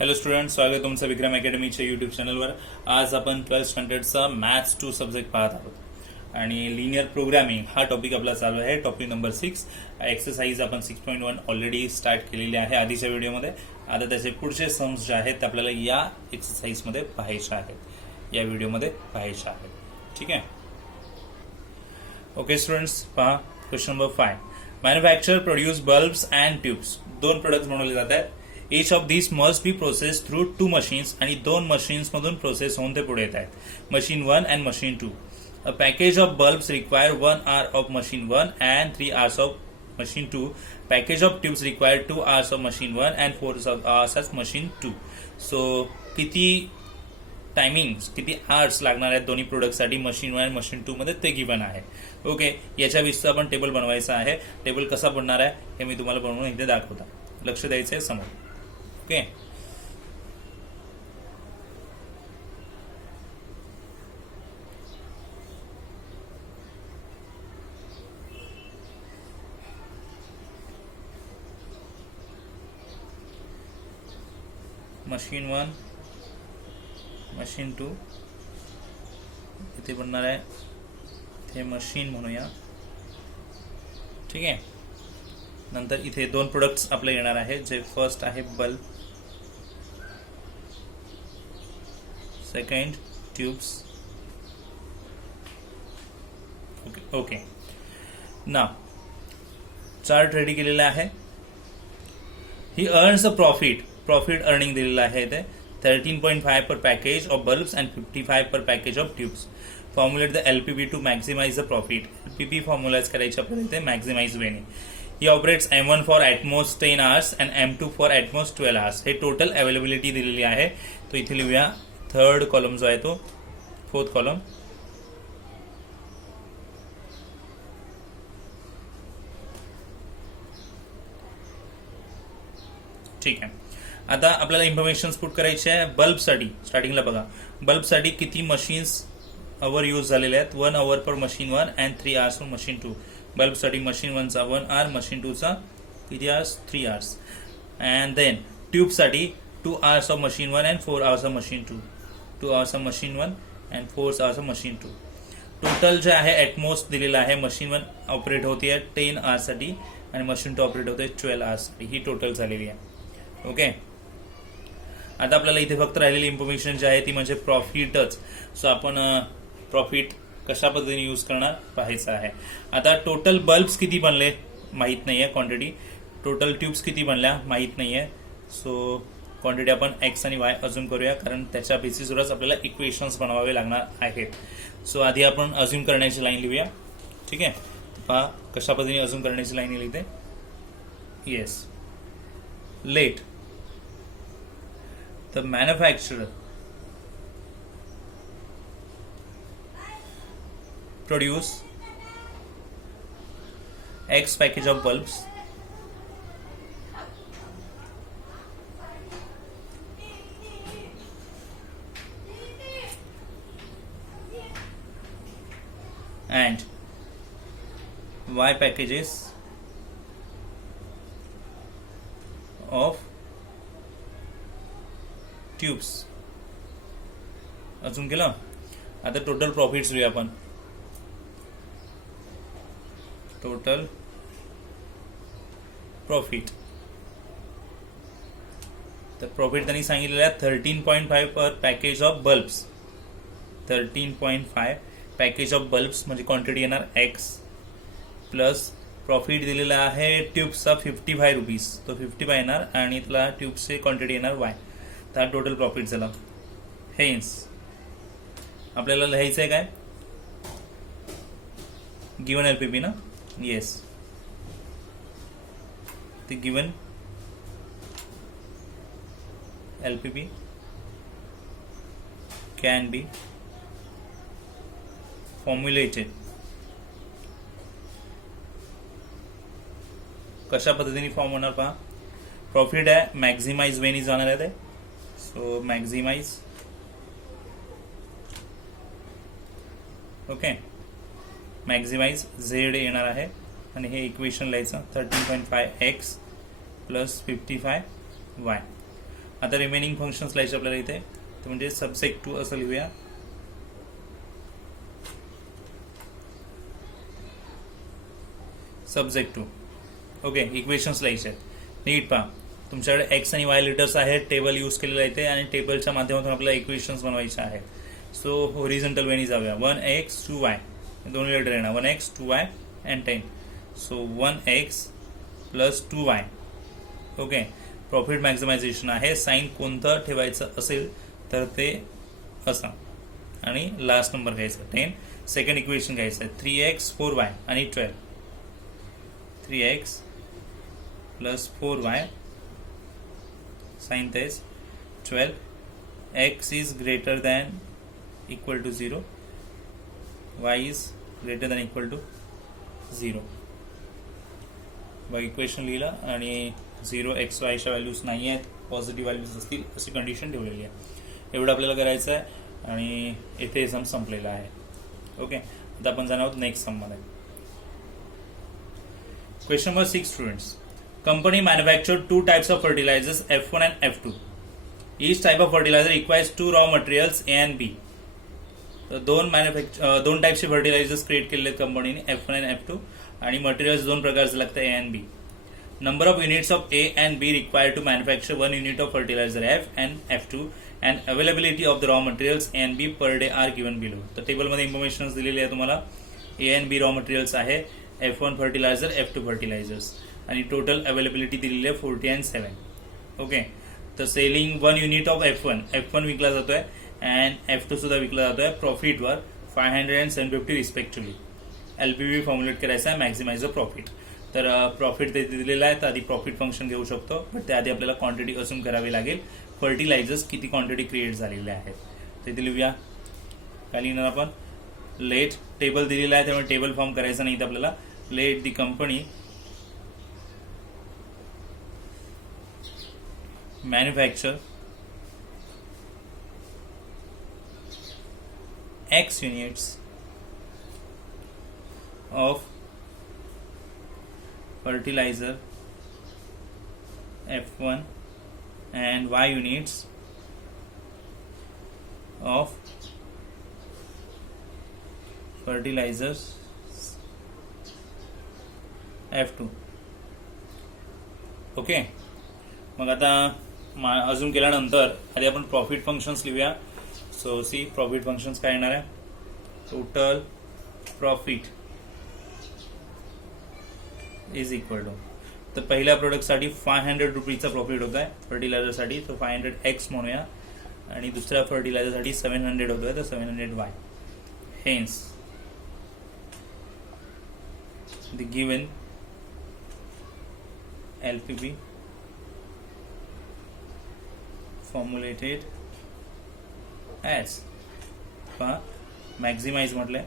Hello student, स्वागत आहे तुमचं विक्रम अकॅडमीच्या युट्यूब चॅनलवर. आज आपण 12th स्टँडर्डचा मॅथ्स 2 सब्जेक्ट पाहत आहोत आणि लिनियर प्रोग्रामिंग हा टॉपिक आपला चालू आहे. Topic number 6. एक्सरसाइज आपण 6.1 ऑलरेडी स्टार्ट केलेली आहे आधीच्या व्हिडिओमध्ये. आता त्याचे पुढचे सम्स जे आहेत ते आपल्याला या एक्सरसाइजमध्ये पाहायचे आहेत, या व्हिडिओमध्ये पाहायचे आहेत. ठीक आहे. ओके स्टुडंट्स, पहा question number 5. Manufacture produce bulbs and tubes. दोन प्रोडक्ट्स बनवले जात आहेत. Each of these must be processed through two machines आणि दोन machines मधून प्रोसेस होऊन ते पुढे येत आहेत. Machine 1 and Machine 2. A package of bulbs require 1 hour of Machine 1 and 3 hours of Machine 2. Package of tubes require 2 hours of Machine 1 and 4 hours of Machine 2. So किती timings, किती आवर्स लागणार आहेत दोन्ही प्रोडक्टसाठी मशीन 1 आणि मशीन 2 मध्ये ते given आहे. Okay, याच्या विषयीचा आपण टेबल बनवायचा आहे. टेबल कसा बनणार आहे हे मी तुम्हाला बनवून इथे दाखवतो. लक्ष द्यायचं आहे समोर. ओके, मशीन 1, मशीन 2 इथे बनणार आहे, ते मशीन म्हणूया. ठीक आहे. नंतर इथे दोन प्रोडक्ट्स आपले येणार आहे, जे फर्स्ट आहे bulb, second tubes. Okay okay, ना चार्ट रेडी केलेला आहे. ही अर्न्स अ प्रॉफिट अर्निंग दिलेलं आहे ते 13.5 per package of bulbs and 55 per package of tubes. Formulate the LPP to maximize the profit. LPP फॉर्म्युलाइज करायचे आपल्याला इथे मॅक्झिमाइज वेने. He operates M1 for at most 10 hours and M2 for at most 12 hours. हे total availability दिलेली आहे. तो इथे लिहूया. थर्ड कॉलम जो आहे तो, फोर्थ कॉलम. ठीक आहे. आता आपल्याला इन्फॉर्मेशन पुट करायची आहे बल्बसाठी. स्टार्टिंगला बघा, बल्बसाठी किती मशीन्स अवर यूज झालेले आहेत. 1 hour per machine 1 and 3 hours for machine 2. बल्बसाठी मशीन 1 चा 1 hour, मशीन 2 चा किती hours, 3 hours. अँड देन ट्यूबसाठी 2 hours of machine 1 and 4 hours of machine 2. 2 hours of machine 1 and 4 hours of machine 2. Total जे आहे ॲटमोस्ट दिलेला आहे. मशीन 1 ऑपरेट होते 10 hours साठी आणि मशीन 2 ऑपरेट होते 12 hours साठी. ही टोटल झालेली आहे. ओके, आता आपल्याला इथे फक्त राहिलेली इन्फॉर्मेशन जी आहे ती म्हणजे प्रॉफिटच. सो आपण प्रॉफिट कशा पद्धतीने यूज करणार पाहायचं आहे. आता टोटल बल्ब्स किती बनले माहीत नाहीये, क्वांटिटी. टोटल ट्यूब्स किती बनल्या माहीत नाहीये. सो क्वांटिटी आपण एक्स आणि वाय अज्यूम करूया, कारण त्याच्या बेसिसवरच आपल्याला इक्वेशन्स बनवावे लागणार आहेत. सो आधी आपण अज्यूम करण्याची लाईन लिहूया. ठीक आहे, पहा कशा पद्धतीने अज्यूम करण्याची लाईन लिहिते. Yes, let the manufacturer produce X package of bulbs and Y packages of tubes. अजून केलं. आता टोटल प्रॉफिट्स लिहूया आपण. टोटल प्रॉफिट, तर प्रॉफिट त्यांनी सांगितलेलं आहे 13.5 per package of bulbs. 13.5 package of bulbs म्हणजे क्वांटिटी येणार एक्स, प्लस प्रॉफिट दिलेला आहे ट्यूब्सचा 55 रुपीज, तो 55 येणार आणि त्याला ट्यूब्सची क्वांटिटी येणार वाय. हा टोटल प्रॉफिट झाला. हेन्स आपल्याला लिहायचं आहे काय, गिवन एलपीपी ना. येस, ते given LPP can be formulated. कशा पद्धतीने फॉर्म होणार पहा. प्रॉफिट आहे, मॅक्झिमाइज वेनी जाणार आहे ते. So maximise okay, maximise Z येणार आहे आणि हे इक्वेशन लिहायचं 13.5x प्लस 55y. आता रिमेनिंग फंक्शन्स लिहायचे आपल्याला इथे, तर म्हणजे सबसेक्ट 2 असं लिहूया. सबसेक्ट 2. ओके, इक्वेशन्स लिहायचे आहेत. नीट पहा, तुमच्याकडे एक्स आणि वाय लिटर्स आहेत, टेबल यूज केलेलं आहे ते, आणि टेबलच्या माध्यमातून आपल्याला इक्वेशन्स बनवायचे आहेत. सो होरिझोंटल वेनी जाऊया. 1x 2y, दोन लिटर येणार, 1x 2y and 10. So 1x plus 2y. Okay, profit maximisation आहे. साइन कोणतं ठेवायचं असेल तर ते असं, आणि लास्ट नंबर घ्यायचा 10. सेकंड इक्वेशन घ्यायचं आहे 3x 4y आणि 12. 3x प्लस 4y साइन तेच 12. x is greater than equal to 0, y is greater than equal to 0. बघ, इक्वेशन लिहिलं आणि 0 x y च्या व्हॅल्यूज नाही आहेत, पॉझिटिव्ह व्हॅल्यूज असतील अशी कंडिशन ठेवलेली आहे. एवढं आपल्याला करायचं आहे आणि येथे सम संपलेला आहे. ओके, आता आपण जाणार आहोत नेक्स्ट सम मध्ये. Question number 6, students. Company manufactured two types of fertilizers, F1 and F2. Each type of fertilizer requires two raw materials, A and B. तर दोन टाईपचे फर्टिलायझर्स क्रिएट केलेले आहेत कंपनीने, F1 आणि F2, आणि मटेरियल्स दोन प्रकारचे लागतात, A and B. Number of units of A and B required to manufacture one unit of fertilizer F and F2 and availability of the raw materials A and B per day are given below. तर टेबलमध्ये information दिलेली आहे तुम्हाला. A and B raw materials आहे, F1 fertiliser, F2 fertilisers, आणि total availability दिलेली आहे 40 and 7. Okay, तर सेलिंग 1 युनिट ऑफ F1 विकला जातोय अँड F2 सुद्धा विकला जातोय प्रॉफिटवर 500 and 750 रिस्पेक्टिव्हली. LPV फॉर्म्युलेट करायचा आहे, मॅक्झिमाइज द प्रॉफिट. तर प्रॉफिट दिलेलं आहे, तर आधी प्रॉफिट फंक्शन घेऊ शकतो, पण त्याआधी आपल्याला क्वांटिटी असून करावी लागेल. फर्टिलायझर्स किती क्वांटिटी क्रिएट झालेले आहेत ते लिहूया. काय लिहिणार आपण? लेट, टेबल दिलेला आहे त्यामुळे टेबल फॉर्म करायचा नाही आपल्याला. Let the company manufacture X units of fertilizer F1 and Y units of fertilizers F2. Okay, मग आता अजून केल्यानंतर आधी आपण प्रॉफिट फंक्शन्स लिहूया. सो सी, प्रॉफिट फंक्शन्स काय येणार आहे? Total profit is equal to, तर पहिल्या प्रोडक्टसाठी 500 रुपीजचा प्रॉफिट होत आहे फर्टिलायझरसाठी, तो 500x म्हणूया, आणि दुसऱ्या फर्टिलायझरसाठी 700 होतोय, तर 700y. Hence the given LPV formulated as maximize म्हटलंय.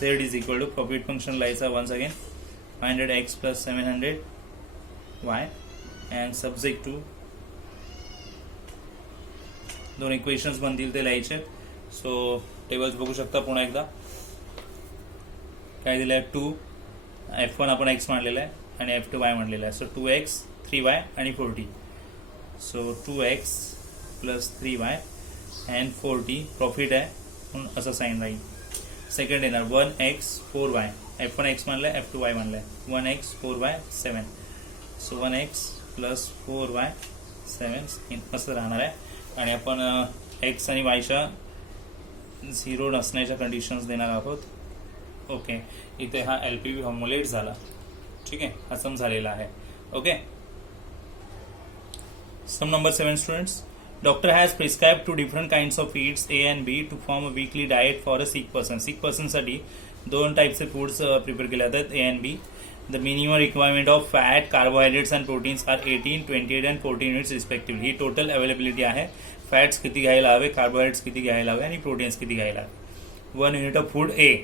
Z is equal to profit function लिहायचा once again 500x plus 700y and subject to दोन इक्वेशन्स बनतील ते लिहायचे. सो टेबल्स बघू शकता पुन्हा एकदा. काय दिलंय? 2 F1 आपण x मानलेला आहे आणि F2 y मानलेला आहे. सो 2x 3y आणि 40. So 2x plus 3y and 40 profit आहे म्हणून असं साईन राहील. सेकंड येणार 1x 4y, F1 x मानलाय, F2 y मानलाय. 1x 4y 7. So 1x plus 4y 7 असं राहणार आहे. आणि आपण x आणि yच्या 0 नसण्याच्या कंडिशन्स देणार आहोत. ओके, इथे हा LPV फॉर्म्युलेट झाला. ठीक आहे, हा सम झालेला आहे. Okay, sum number 7, students. Doctor has prescribed two different kinds of feeds A and B to form a weekly diet for a sick person. Sick person साठी दोन टाइपचे फूड्स प्रिपेअर केले जातात, A and B. The minimum requirement of fat, carbohydrates and proteins are 18, 28 and 14 units respectively. He total availability आहे. Fats किती घ्यायला हवे, carbohydrates किती घ्यायला हवे आणि प्रोटीन्स किती घ्यायला हवे. 1 unit of food A.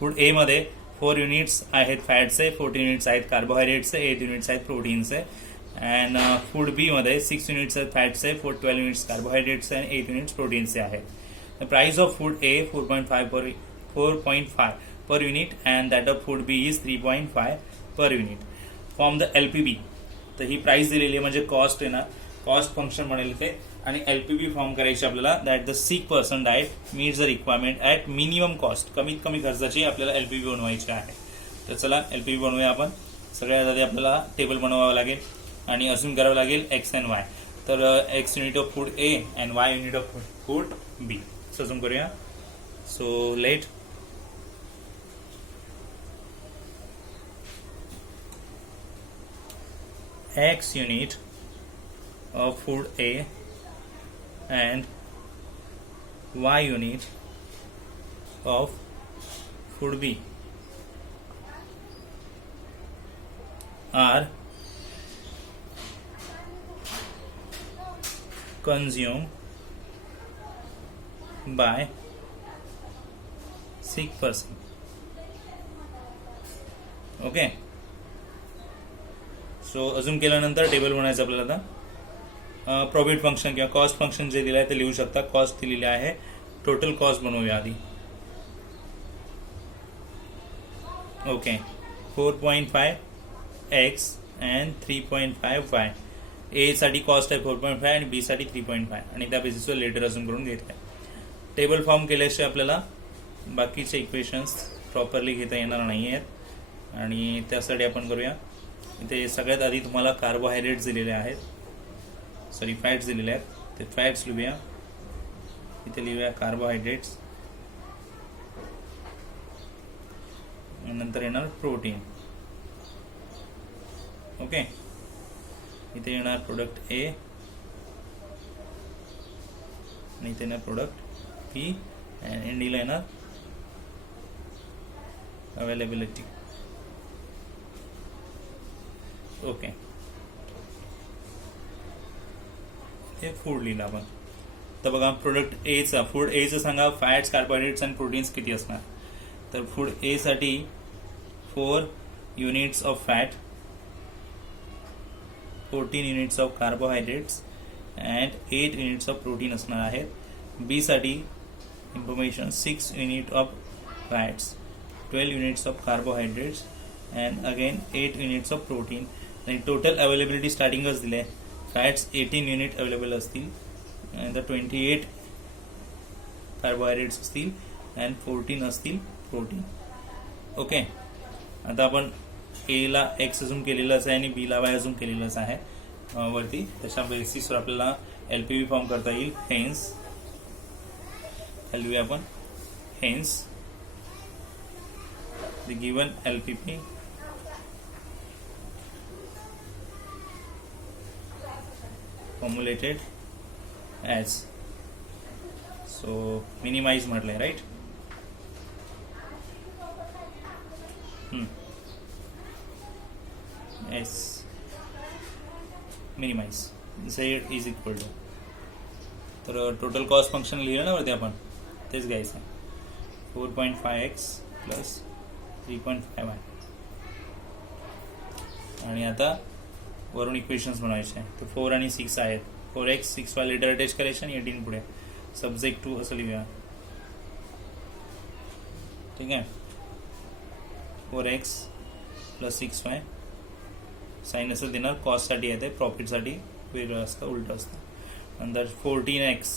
Food A मध्ये 4 युनिट्स आहेत फॅट्सचे, 14 युनिट्स आहेत कार्बोहायड्रेट्सचे, 8 युनिट्स आहेत प्रोटीन्सचे. अँड फूड बी मध्ये 6 युनिट्स आहेत फॅट्सचे, 12 युनिट्स कार्बोहायड्रेट्सचे आणि 8 युनिट्स प्रोटीन्सचे आहेत. The price of food A 4.5 per unit and that of food B is 3.5 per unit. From the LPB, तर ही price दिलेली आहे म्हणजे कॉस्ट येणार, कॉस्ट फंक्शन बनेल ते, आणि एलपीबी फॉर्म करायची आपल्याला that the six person diet meats the requirement at minimum cost, कमीत कमी खर्चाची आपल्याला एलपीबी बनवायची आहे. तर चला एलपीबी बनवूया आपण. सगळ्यात आधी आपल्याला टेबल बनवावं लागेल आणि अजून करावं लागेल एक्स अँड वाय. तर x unit of food A and y unit of food B. अजून करूया. So let x unit of food A and y unit of food B are consumed by sick person. Okay. So अजून केल्यानंतर table बनायचं आपल्याला. आता profit function किंवा cost function जे दिलं आहे ते लिहू शकता. कॉस्ट दिलेली आहे, टोटल कॉस्ट बनवूया आधी. Okay. 4.5 x and 3.5 y. A साठी कॉस्ट आहे 4.5 आणि बी साठी 3.5 आणि त्या बेसिसवर लेटर अजून करून घेतलं. टेबल फॉर्म केल्याशिवाय आपल्याला बाकीचे इक्वेशन्स प्रॉपरली घेता येणार नाही आहेत आणि त्यासाठी आपण करूया. इथे सगळ्यात आधी तुम्हाला कार्बोहायड्रेट्स दिलेले आहेत, सॉरी फॅट्स दिलेले आहेत, ते फॅट्स लिहूया. इथे लिहूया कार्बोहायड्रेट्स, नंतर येणार प्रोटीन. ओके. इथे येणार प्रोडक्ट ए आणि इथे येणार प्रोडक्ट बी आणि एंडीला येणार अवेलेबिलिटी. ओके. हे फूड लिहिलं आपण. तर बघा प्रोडक्ट एचा, फूड एचं सांगा फॅट्स, कार्बोहायड्रेट्स आणि प्रोटीन्स किती असणार. तर फूड ए साठी 4 units of fat, 14 units of carbohydrates and 8 units of protein असणार आहेत. बी साठी information 6 unit of fats, 12 units of carbohydrates and again 8 units of protein. आणि टोटल अवेलेबिलिटी स्टार्टिंगच दिले. फॅट्स 18 युनिट अवेलेबल असतील अँड 28 कार्बोहायड्रेट्स असतील अँड 14 असतील protein. Okay. आता आपण ए ला एक्स अजून केलेलंच आहे आणि बी ला वाय अजून केलेलंच आहे वरती. त्याच्या बेसिसवर आपल्याला एलपीबी फॉर्म करता येईल. हेन्स लिहूया आपण. Hence the given LPB formulated as, so minimize म्हटलंय right. S minimise Z is equal to, तर टोटल कॉस्ट फंक्शन लिहिलं ना वरती आपण, तेच घ्यायचं. 4.5x plus 3.5y. आणि आता वरून इक्वेशन्स बनवायचे आहे. तर 4 आणि 6 आहेत. 4x 6y लेटर अटॅच करायचे आणि 18 पुढे सब्जेक्ट टू असं लिहूया. ठीक आहे. 4x प्लस 6y साईन असं देणार. कॉस्टसाठी येते, प्रॉफिटसाठी वेगळं असतं, उलटं असतं. नंतर 14x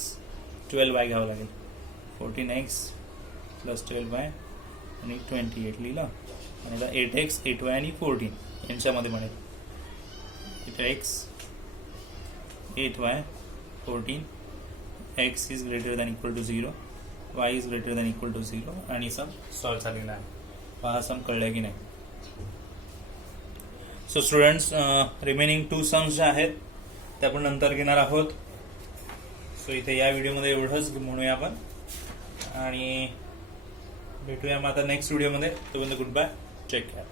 12y घ्यावं लागेल. 14x प्लस 12y आणि 28 लिहिलं. आणि आता 8x 8y आणि 14 यांच्यामध्ये बनेल. 8x 8y 14 x is greater than equal to 0, y is greater than equal to 0 आणि सम सॉल्व्ह झालेला आहे. पहा सम कळलं की नाही. सो स्टुडंट्स रिमेनिंग 2 सम्स जे आहेत ते आपण नंतर घेणार आहोत. सो इथे या व्हिडिओमध्ये एवढंच म्हणूया आपण आणि भेटूया मग आता नेक्स्ट व्हिडिओमध्ये. तोपर्यंत गुड बाय, टेक केअर.